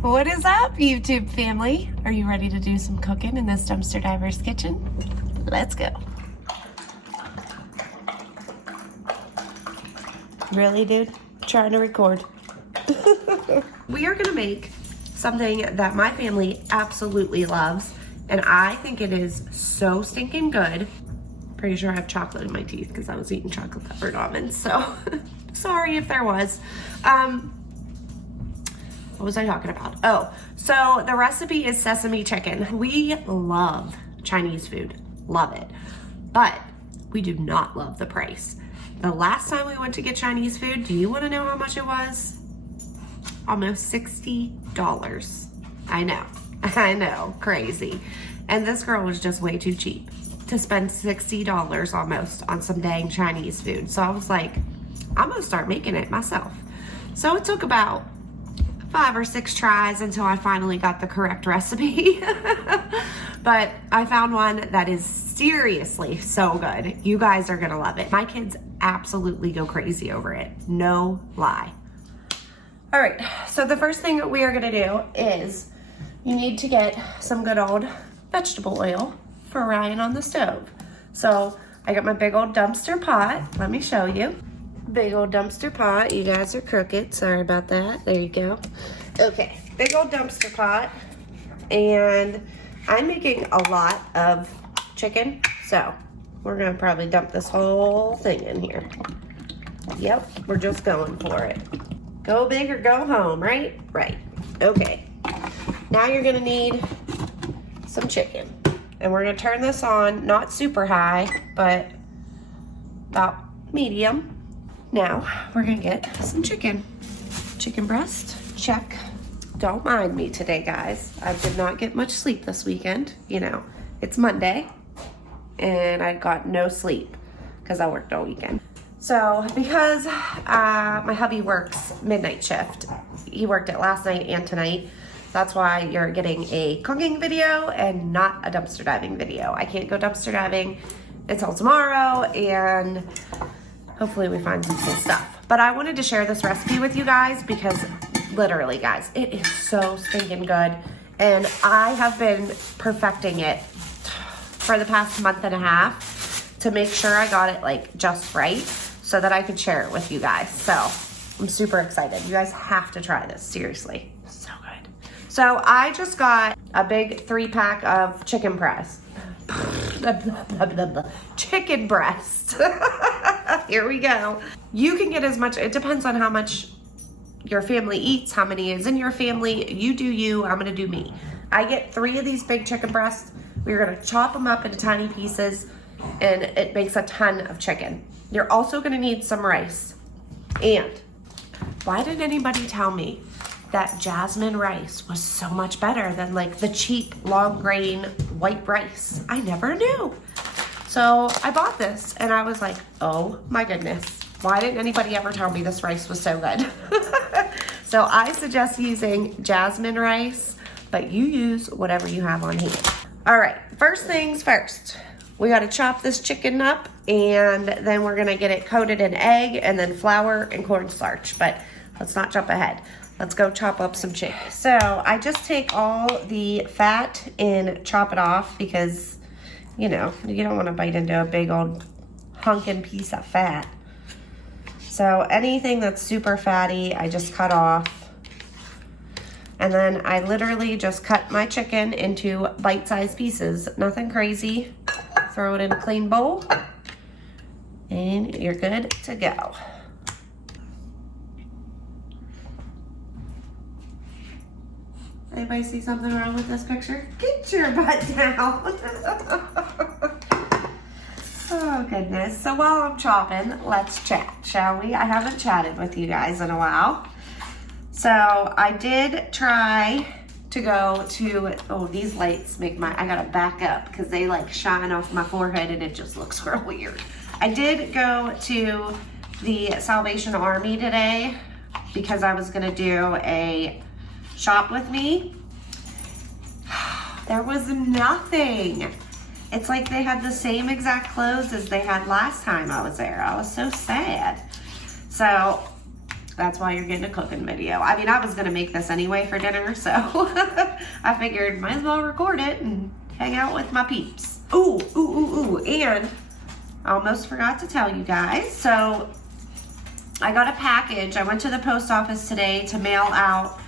What is up, YouTube family? Are you ready to do some cooking in this dumpster diver's kitchen? Let's go. Really, dude? Trying to record. We are gonna make something that my family absolutely loves, and I think it is so stinking good. Pretty sure I have chocolate in my teeth because I was eating chocolate covered almonds, so sorry if there was. What was I talking about? Oh, so the recipe is sesame chicken. We love Chinese food, love it, but we do not love the price. The last time we went to get Chinese food, do you want to know how much it was? Almost $60. I know, crazy. And this girl was just way too cheap to spend $60 almost on some dang Chinese food. So I was like, I'm gonna start making it myself. So it took about 5 or 6 tries until I finally got the correct recipe. But I found one that is seriously so good. You guys are gonna love it. My kids absolutely go crazy over it. No lie. All right, so the first thing that we are gonna do is you need to get some good old vegetable oil for Ryan on the stove. So I got my big old dumpster pot. Let me show you. Big old dumpster pot. You guys are crooked. Sorry about that. There you go. Okay, big old dumpster pot. And I'm making a lot of chicken, so we're gonna probably dump this whole thing in here. Yep, we're just going for it. Go big or go home, right? Right. Okay. Now you're gonna need some chicken. And we're gonna turn this on, not super high, but about medium. Now, we're gonna get some chicken. Chicken breast, check. Don't mind me today, guys. I did not get much sleep this weekend. You know, it's Monday, and I got no sleep because I worked all weekend. So, because my hubby works midnight shift, he worked it last night and tonight. That's why you're getting a cooking video and not a dumpster diving video. I can't go dumpster diving until tomorrow, and hopefully we find some cool stuff. But I wanted to share this recipe with you guys because literally, guys, it is so stinking good. And I have been perfecting it for the past month and a half to make sure I got it like just right so that I could share it with you guys. So I'm super excited. You guys have to try this, seriously. So good. So I just got a big 3-pack of chicken breast. Chicken breast. Here we go. You can get as much, it depends on how much your family eats, how many is in your family. You do you, I'm gonna do me. I get 3 of these big chicken breasts. We're gonna chop them up into tiny pieces, and it makes a ton of chicken. You're also gonna need some rice. And why didn't anybody tell me that jasmine rice was so much better than like the cheap long grain white rice? I never knew. So I bought this and I was like, oh my goodness, why didn't anybody ever tell me this rice was so good? So I suggest using jasmine rice, but you use whatever you have on hand. All right, first things first, we gotta chop this chicken up, and then we're gonna get it coated in egg and then flour and cornstarch, but let's not jump ahead. Let's go chop up some chicken. So I just take all the fat and chop it off because, you know, you don't want to bite into a big old hunkin' piece of fat. So anything that's super fatty, I just cut off. And then I literally just cut my chicken into bite-sized pieces. Nothing crazy. Throw it in a clean bowl, and you're good to go. Anybody see something wrong with this picture? Get your butt down. Oh goodness. So while I'm chopping, let's chat, shall we? I haven't chatted with you guys in a while. So I did try to go to, oh, these lights make I gotta back up because they like shine off my forehead and it just looks real weird. I did go to the Salvation Army today because I was gonna do a shop with me. There was nothing. It's like they had the same exact clothes as they had last time I was there. I was so sad. So That's why you're getting a cooking video. I mean, I was gonna make this anyway for dinner, so I figured might as well record it and hang out with my peeps. Ooh, and I almost forgot to tell you guys. So I got a package. I went to the post office today to mail out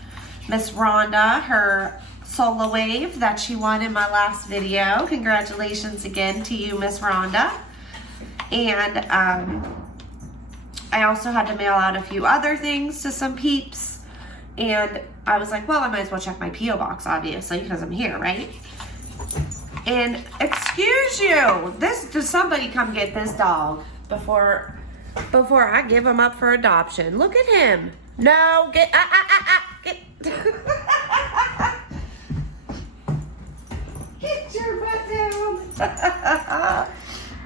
Miss Rhonda her Solar Wave that she won in my last video. Congratulations again to you, Miss Rhonda. And I also had to mail out a few other things to some peeps. And I was like, well, I might as well check my P.O. box, obviously, because I'm here, right? And excuse you, does somebody come get this dog before I give him up for adoption? Look at him. No, get. Get your butt down.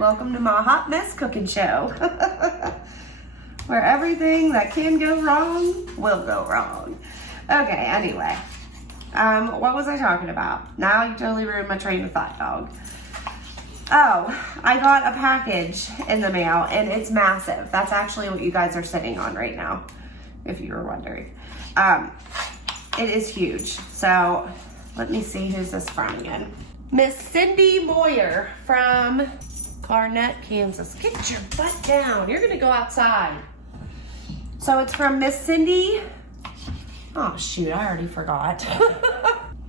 Welcome to my hot mess cooking show. Where everything that can go wrong will go wrong. Okay, anyway. What was I talking about? Now you totally ruined my train of thought, dog. Oh, I got a package in the mail and it's massive. That's actually what you guys are sitting on right now, if you were wondering. It is huge. So let me see who's this from again. Miss Cindy Moyer from Garnett, Kansas. Get your butt down. You're gonna go outside. So it's from Miss Cindy. Oh shoot, I already forgot.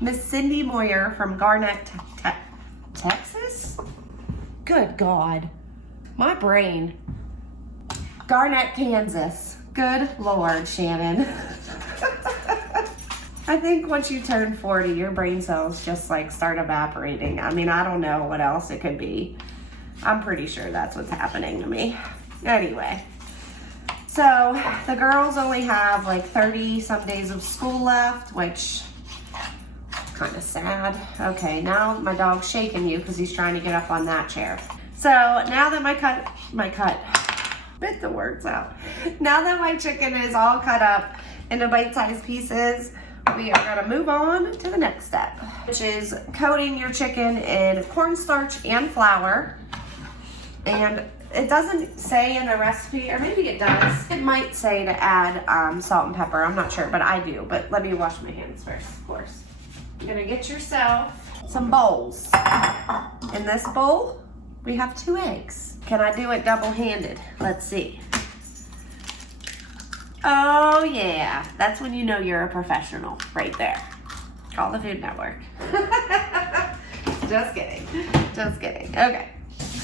Miss Cindy Moyer from Garnett, Texas? Good God. My brain. Garnett, Kansas. Good Lord, Shannon. I think once you turn 40, your brain cells just like start evaporating. I mean, I don't know what else it could be. I'm pretty sure that's what's happening to me. Anyway, so the girls only have like 30 some days of school left, which kind of sad. Okay, now my dog's shaking you because he's trying to get up on that chair. So now that spit the words out. Now that my chicken is all cut up into bite-sized pieces, we are gonna move on to the next step, which is coating your chicken in cornstarch and flour. And it doesn't say in the recipe, or maybe it does. It might say to add salt and pepper. I'm not sure, but I do. But let me wash my hands first, of course. You're gonna get yourself some bowls. In this bowl, we have 2 eggs. Can I do it double-handed? Let's see. Oh yeah, that's when you know you're a professional, right there. Call the Food Network. Just kidding, just kidding. Okay.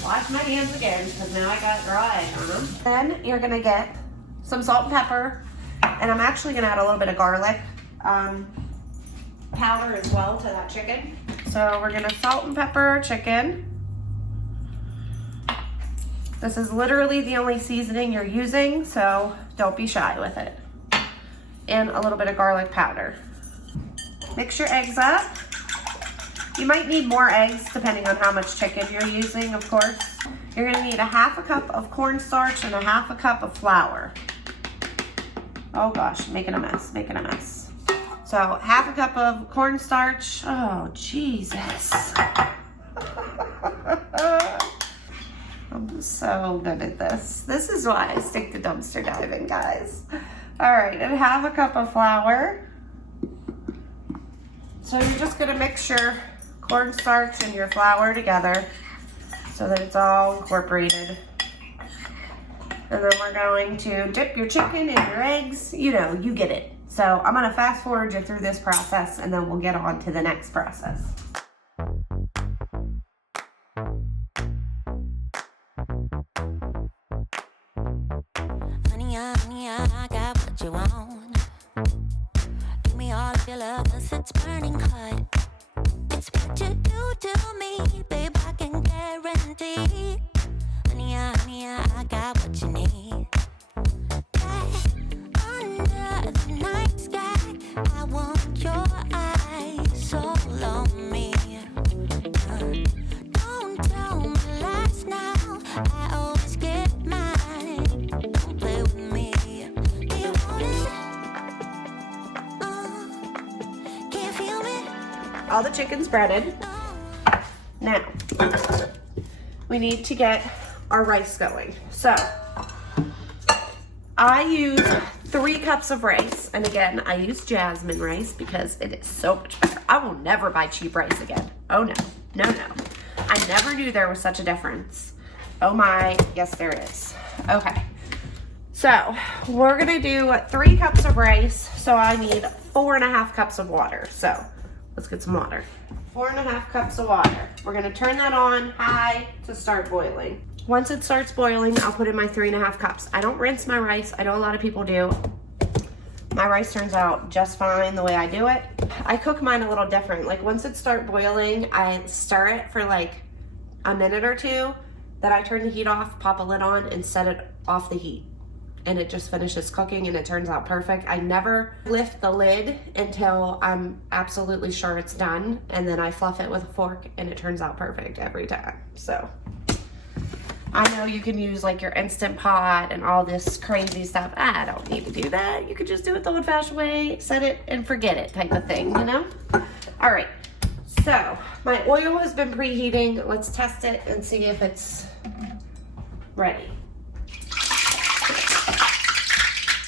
Wash my hands again, because now I got raw egg on them. Then you're gonna get some salt and pepper, and I'm actually gonna add a little bit of garlic powder as well to that chicken. So we're gonna salt and pepper our chicken. This is literally the only seasoning you're using, so don't be shy with it. And a little bit of garlic powder. Mix your eggs up. You might need more eggs depending on how much chicken you're using, of course. You're gonna need a 1/2 cup of cornstarch and a 1/2 cup of flour. Oh gosh, making a mess. So 1/2 cup of cornstarch. Oh, Jesus. I'm so good at this. This is why I stick to dumpster diving, guys. All right, and 1/2 cup of flour. So you're just gonna mix your cornstarch and your flour together so that it's all incorporated. And then we're going to dip your chicken in your eggs. You know, you get it. So I'm gonna fast forward you through this process and then we'll get on to the next process. Honey, I got what you want. Give me all of your love, 'cause it's burning hot. It's what you do to me, babe, I can guarantee. Honey, I got what you need. Under the night sky, I want your eyes all on me. Don't tell me lies now, I always get mine. Don't play with me. Do you want it? Can't feel me? All the chicken's breaded. Now, we need to get our rice going. So, I use 3 cups of rice. And again, I use jasmine rice because it is so much better. I will never buy cheap rice again. Oh no, no, no. I never knew there was such a difference. Oh my, yes there is. Okay, so we're gonna do 3 cups of rice. So I need 4.5 cups of water. So let's get some water. 4.5 cups of water. We're gonna turn that on high to start boiling. Once it starts boiling, I'll put in my 3.5 cups. I don't rinse my rice. I know a lot of people do. My rice turns out just fine the way I do it. I cook mine a little different. Like once it starts boiling, I stir it for like a minute or 2. Then I turn the heat off, pop a lid on, and set it off the heat. And it just finishes cooking and it turns out perfect. I never lift the lid until I'm absolutely sure it's done. And then I fluff it with a fork and it turns out perfect every time. So I know you can use like your Instant Pot and all this crazy stuff. I don't need to do that. You could just do it the old fashioned way, set it and forget it type of thing, you know? All right, so my oil has been preheating. Let's test it and see if it's ready.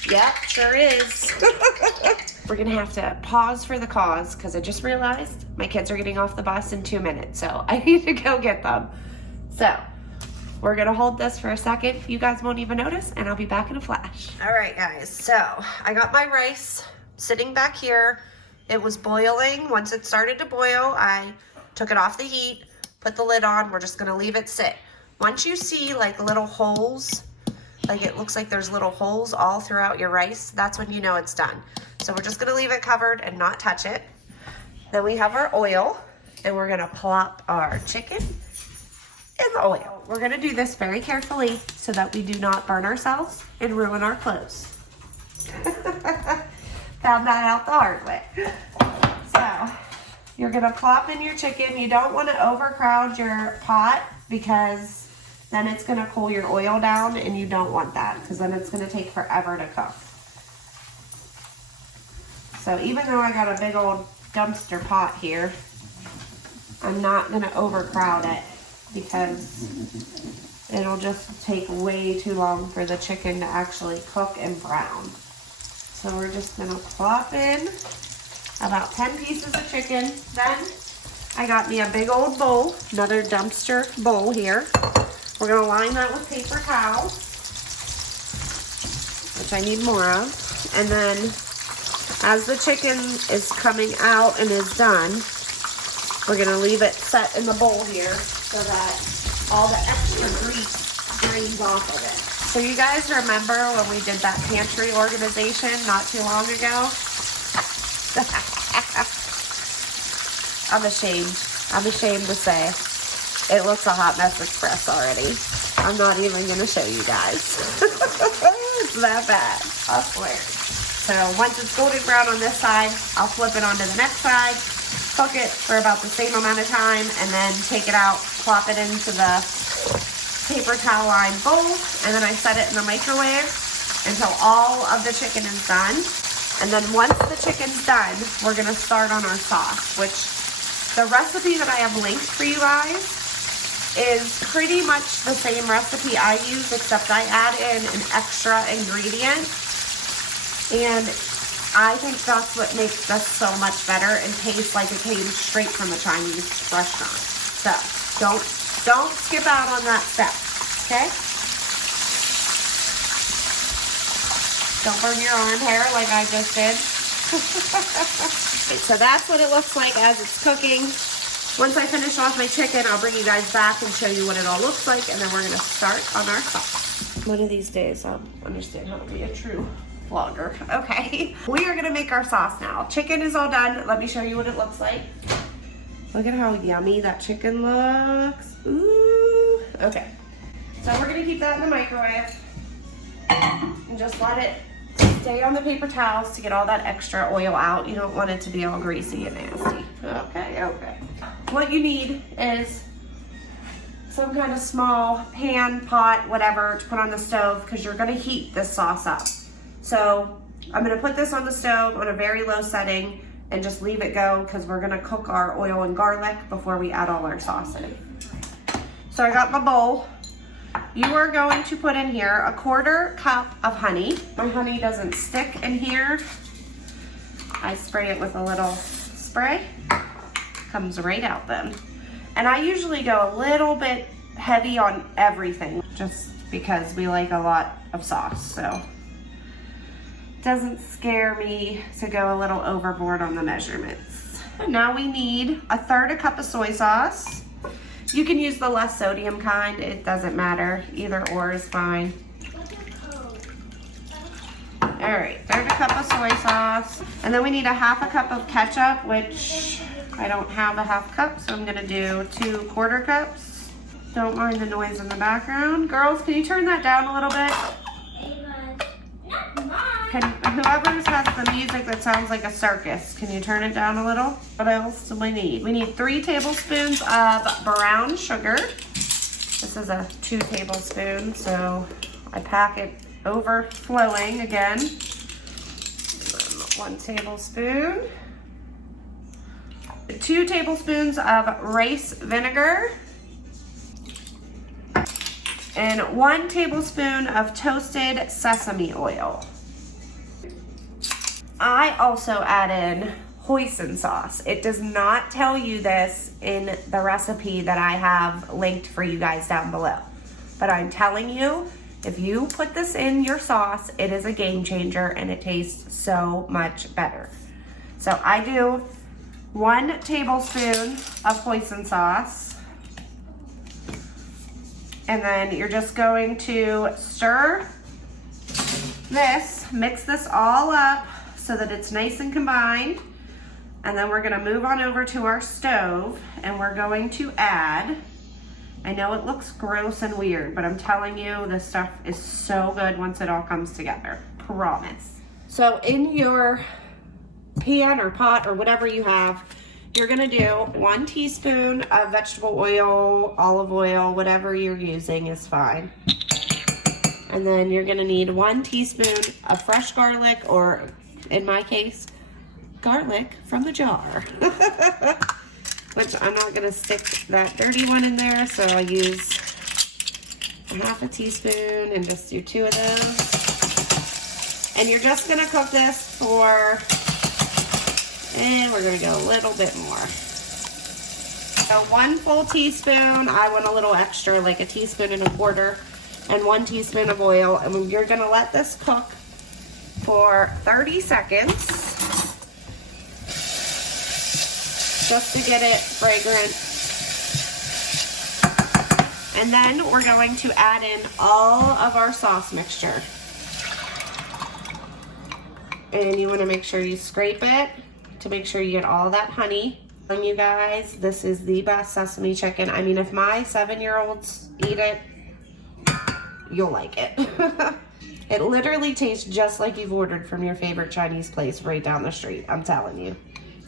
Yep, sure is. We're gonna have to pause for the cause because I just realized my kids are getting off the bus in 2 minutes, so I need to go get them. So we're gonna hold this for a second. You guys won't even notice, and I'll be back in a flash. All right, guys, so I got my rice sitting back here. It was boiling. Once it started to boil, I took it off the heat, put the lid on. We're just gonna leave it sit. Once you see like little holes, like it looks like there's little holes all throughout your rice, that's when you know it's done. So we're just gonna leave it covered and not touch it. Then we have our oil, and we're gonna plop our chicken in the oil. We're gonna do this very carefully so that we do not burn ourselves and ruin our clothes. Found that out the hard way. So you're gonna plop in your chicken. You don't wanna overcrowd your pot because then it's gonna cool your oil down, and you don't want that because then it's gonna take forever to cook. So even though I got a big old dumpster pot here, I'm not gonna overcrowd it because it'll just take way too long for the chicken to actually cook and brown. So we're just gonna plop in about 10 pieces of chicken. Then I got me a big old bowl, another dumpster bowl here. We're gonna line that with paper towels, which I need more of. And then as the chicken is coming out and is done, we're gonna leave it set in the bowl here so that all the extra grease drains off of it. So you guys remember when we did that pantry organization not too long ago? I'm ashamed to say it looks a hot mess express already. I'm not even gonna show you guys. It's that bad, I swear. So once it's golden brown on this side, I'll flip it onto the next side, cook it for about the same amount of time, and then take it out, plop it into the paper towel lined bowl, and then I set it in the microwave until all of the chicken is done. And then once the chicken's done, we're gonna start on our sauce, which the recipe that I have linked for you guys is pretty much the same recipe I use, except I add in an extra ingredient. And I think that's what makes this so much better and tastes like it came straight from a Chinese restaurant. So don't skip out on that step, okay? Don't burn your arm hair like I just did. So that's what it looks like as it's cooking. Once I finish off my chicken, I'll bring you guys back and show you what it all looks like, and then we're gonna start on our sauce. One of these days, I'll understand how to be a true vlogger. Okay, we are gonna make our sauce now. Chicken is all done. Let me show you what it looks like. Look at how yummy that chicken looks. Ooh. Okay, so we're gonna keep that in the microwave and just let it stay on the paper towels to get all that extra oil out. You don't want it to be all greasy and nasty. Okay. What you need is some kind of small pan, pot, whatever, to put on the stove because you're gonna heat this sauce up. So I'm gonna put this on the stove on a very low setting and just leave it go because we're gonna cook our oil and garlic before we add all our sauce in. So I got my bowl you are going to put in here a 1/4 cup of honey. My honey doesn't stick in here. I spray it with a little spray. Comes right out then. And I usually go a little bit heavy on everything just because we like a lot of sauce. So it doesn't scare me to go a little overboard on the measurements. Now we need 1/3 cup of soy sauce. You can use the less sodium kind. It doesn't matter. Either or is fine. All right, 1/3 cup of soy sauce. And then we need 1/2 cup of ketchup, which I don't have a 1/2 cup, so I'm gonna do 2 1/4 cups. Don't mind the noise in the background. Girls, can you turn that down a little bit? Whoever has the music that sounds like a circus, can you turn it down a little? What else do we need? We need 3 tablespoons of brown sugar. This is a 2 tablespoons, so I pack it overflowing again. 1 tablespoon. 2 tablespoons of rice vinegar. And 1 tablespoon of toasted sesame oil. I also add in hoisin sauce. It does not tell you this in the recipe that I have linked for you guys down below. But I'm telling you, if you put this in your sauce, it is a game changer and it tastes so much better. So I do 1 tablespoon of hoisin sauce. And then you're just going to stir this, mix this all up so that it's nice and combined. And then we're gonna move on over to our stove and we're going to add, I know it looks gross and weird, but I'm telling you, this stuff is so good once it all comes together, promise. So in your pan or pot or whatever you have, you're gonna do 1 teaspoon of vegetable oil, olive oil, whatever you're using is fine. And then you're gonna need 1 teaspoon of fresh garlic, or in my case, garlic from the jar. Which I'm not gonna stick that dirty one in there, so I'll use 1/2 teaspoon and just do 2 of those. And you're just gonna cook this for, and we're gonna go a little bit more. So 1 full teaspoon, I want a little extra, like 1.25 teaspoons, and 1 teaspoon of oil. And you're gonna let this cook for 30 seconds, just to get it fragrant. And then we're going to add in all of our sauce mixture. And you wanna make sure you scrape it to make sure you get all that honey. And you guys, this is the best sesame chicken. I mean, if my 7-year-olds eat it, you'll like it. It literally tastes just like you've ordered from your favorite Chinese place right down the street. I'm telling you.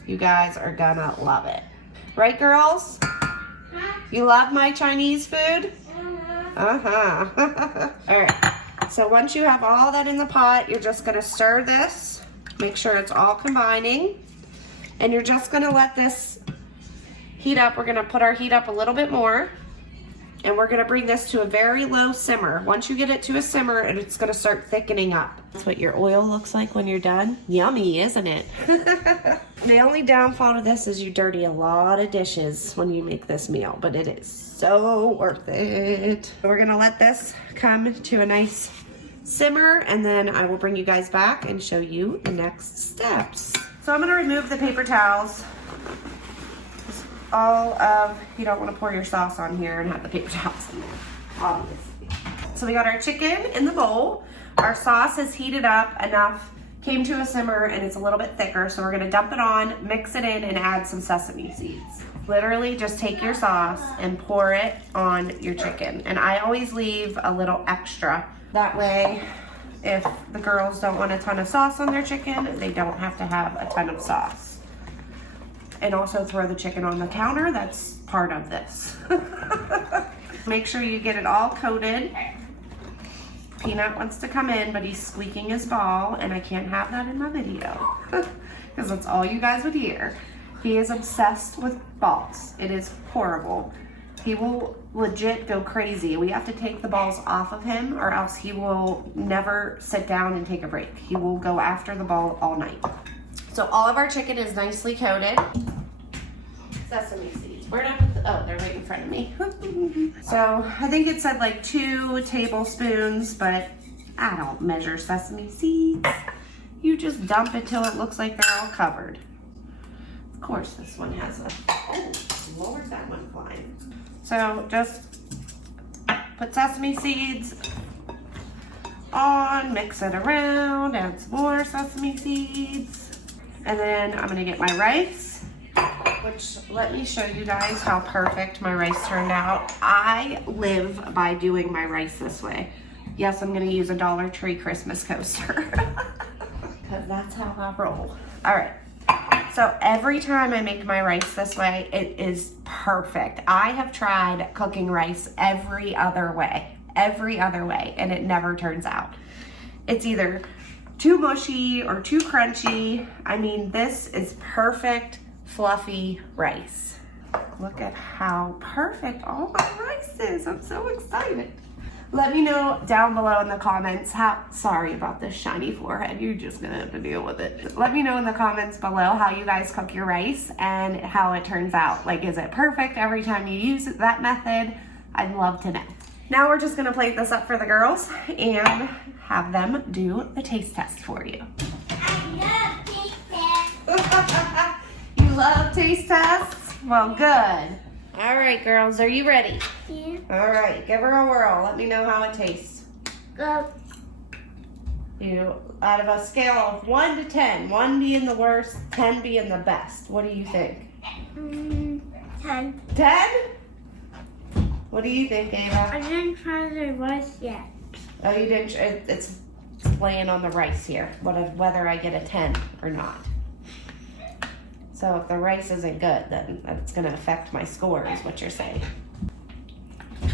You guys are gonna love it. Right, girls? You love my Chinese food? Uh-huh. All right. So once you have all that in the pot, you're just gonna stir this. Make sure it's all combining. And you're just gonna let this heat up. We're gonna put our heat up a little bit more. And we're gonna bring this to a very low simmer. Once you get it to a simmer, it's gonna start thickening up. That's what your oil looks like when you're done. Yummy, isn't it? The only downfall to this is you dirty a lot of dishes when you make this meal, but it is so worth it. We're gonna let this come to a nice simmer, and then I will bring you guys back and show you the next steps. So I'm gonna remove the paper towels. You don't want to pour your sauce on here and have the paper towels in there, obviously. So we got our chicken in the bowl. Our sauce has heated up enough, came to a simmer, and it's a little bit thicker. So we're gonna dump it on, mix it in, and add some sesame seeds. Literally just take your sauce and pour it on your chicken. And I always leave a little extra. That way, if the girls don't want a ton of sauce on their chicken, they don't have to have a ton of sauce. And also throw the chicken on the counter. That's part of this. Make sure you get it all coated. Peanut wants to come in, but he's squeaking his ball, and I can't have that in my video because that's all you guys would hear. He is obsessed with balls. It is horrible. He will legit go crazy. We have to take the balls off of him or else he will never sit down and take a break. He will go after the ball all night. So all of our chicken is nicely coated. Sesame seeds. Where'd I put the, oh, they're right in front of me. So I think it said like 2 tablespoons, but I don't measure sesame seeds. You just dump it till it looks like they're all covered. Of course, this one has a, oh, Lord, that one flying. So just put sesame seeds on, mix it around, add some more sesame seeds. And then I'm gonna get my rice, which let me show you guys how perfect my rice turned out. I live by doing my rice this way. Yes, I'm gonna use a Dollar Tree Christmas coaster because that's how I roll. All right. So every time I make my rice this way, it is perfect. I have tried cooking rice every other way, and it never turns out. It's either too mushy or too crunchy. I mean, this is perfect, fluffy rice. Look at how perfect all my rice is. I'm so excited. Let me know down below in the comments how, sorry about this shiny forehead, you're just gonna have to deal with it. Let me know in the comments below how you guys cook your rice and how it turns out. Like, is it perfect every time you use that method? I'd love to know. Now we're just gonna plate this up for the girls and have them do the taste test for you. I love taste tests. You love taste tests? Well, good. All right, girls, are you ready? Yeah. All right, give her a whirl. Let me know how it tastes. Go. You, out of a scale of 1 to 10, 1 being the worst, 10 being the best, what do you think? 10. 10? What do you think, Ava? I didn't try the rice yet. Oh, you didn't, it's laying on the rice here, whether I get a 10 or not. So if the rice isn't good, then it's gonna affect my score, is what you're saying.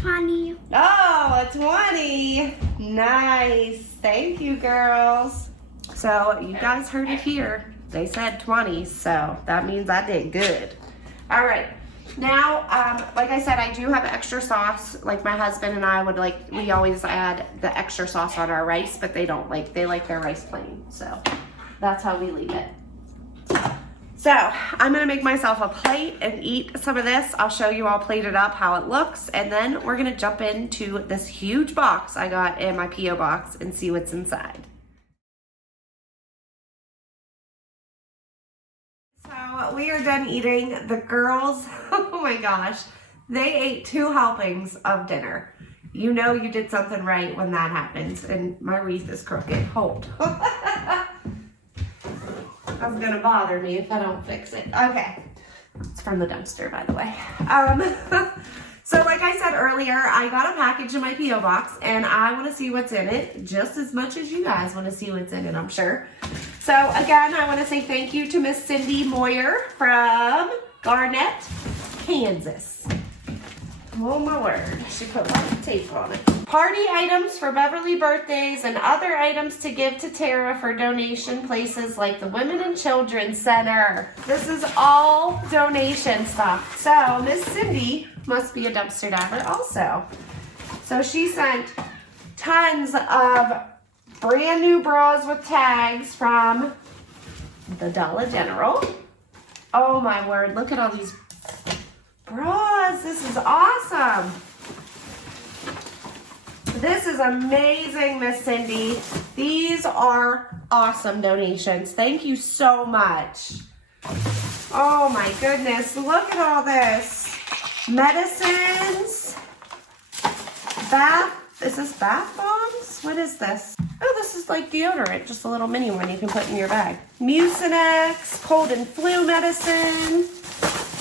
20. Oh, a 20. Nice. Thank you, girls. So you guys heard it here. They said 20, so that means I did good. All right. Now, like I said, I do have extra sauce. Like my husband and I would like, we always add the extra sauce on our rice, but they don't like, they like their rice plain. So that's how we leave it. So I'm gonna make myself a plate and eat some of this. I'll show you all plated up how it looks, and then we're gonna jump into this huge box I got in my P.O. box and see what's inside. So we are done eating. The girls, oh my gosh, they ate 2 helpings of dinner. You know you did something right when that happens, and my wreath is crooked. Hold. That's gonna bother me if I don't fix it. Okay, it's from the dumpster, by the way. So like I said earlier, I got a package in my P.O. box and I wanna see what's in it just as much as you guys wanna see what's in it, I'm sure. So again, I wanna say thank you to Miss Cindy Moyer from Garnett, Kansas. Oh my word, she put lots of tape on it. Party items for Beverly birthdays and other items to give to Tara for donation places like the Women and Children Center. This is all donation stuff. So Miss Cindy must be a dumpster diver also. So she sent tons of brand new bras with tags from the Dollar General. Oh my word, look at all these bras. This is awesome. This is amazing, Miss Cindy. These are awesome donations. Thank you so much. Oh my goodness, look at all this. Medicines. Is this bath bombs? What is this? Oh, this is like deodorant, just a little mini one you can put in your bag. Mucinex, cold and flu medicine.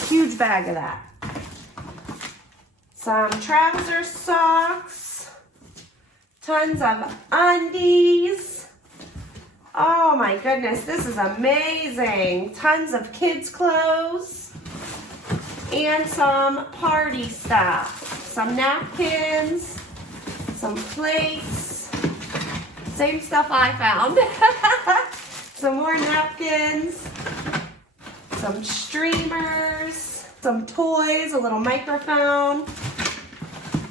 Huge bag of that. Some trouser socks, tons of undies. Oh my goodness, this is amazing. Tons of kids' clothes and some party stuff. Some napkins, some plates, same stuff I found. Some more napkins, some streamers, Some toys, a little microphone,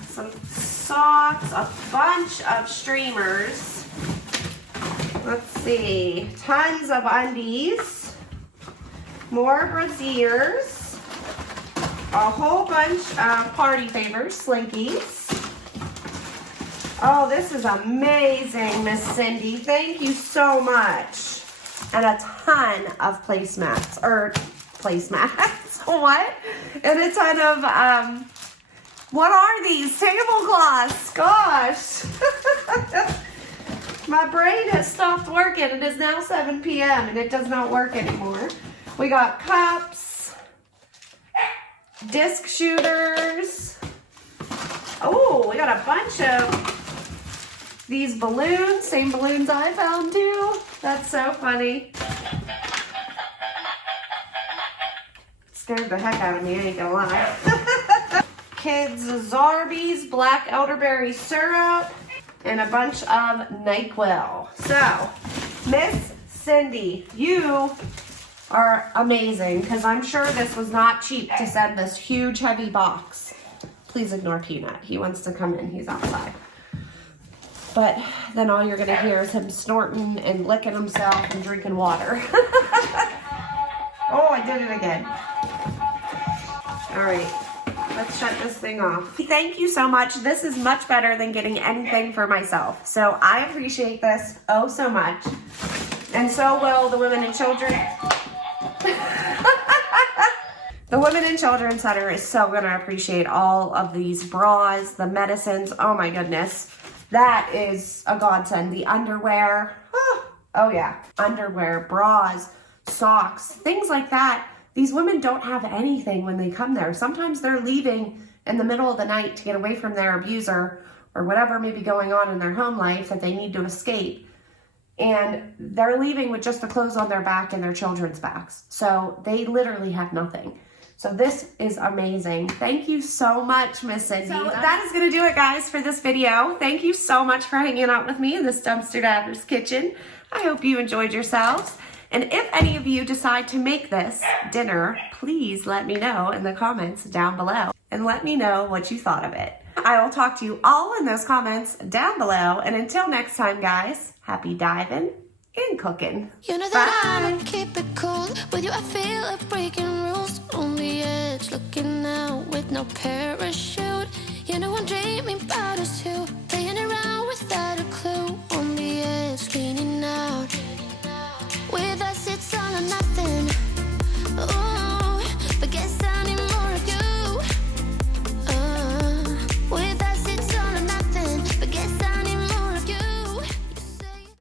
some socks, a bunch of streamers. Let's see, tons of undies, more brassieres, a whole bunch of party favors, Slinkies. Oh, this is amazing, Miss Cindy. Thank you so much. And a ton of placemats, what? And a ton of, what are these? Tablecloths, gosh. My brain has stopped working. It is now 7 p.m. and it does not work anymore. We got cups, disc shooters. Oh, we got a bunch of these balloons, same balloons I found too. That's so funny. Scared the heck out of me, I ain't gonna lie. Kids Zarbee's black elderberry syrup and a bunch of NyQuil. So, Miss Cindy, you are amazing because I'm sure this was not cheap to send this huge heavy box. Please ignore Peanut. He wants to come in. He's outside. But then all you're gonna hear is him snorting and licking himself and drinking water. Oh, I did it again. All right, let's shut this thing off. Thank you so much. This is much better than getting anything for myself. So I appreciate this oh so much. And so will the Women and Children. The Women and Children Center is so gonna appreciate all of these bras, the medicines. Oh my goodness. That is a godsend. The underwear. Oh yeah. Underwear, bras, socks, things like that. These women don't have anything when they come there. Sometimes they're leaving in the middle of the night to get away from their abuser or whatever may be going on in their home life that they need to escape. And they're leaving with just the clothes on their back and their children's backs. So they literally have nothing. So this is amazing. Thank you so much, Miss Cindy. So that is going to do it, guys, for this video. Thank you so much for hanging out with me in this Dumpster Divers kitchen. I hope you enjoyed yourselves. And if any of you decide to make this dinner, please let me know in the comments down below and let me know what you thought of it. I will talk to you all in those comments down below. And until next time, guys, happy diving and cooking. You know that I'ma keep it cool. With you I feel like breaking rules. On the edge, looking out with no parachute. You know I'm dreaming about us too.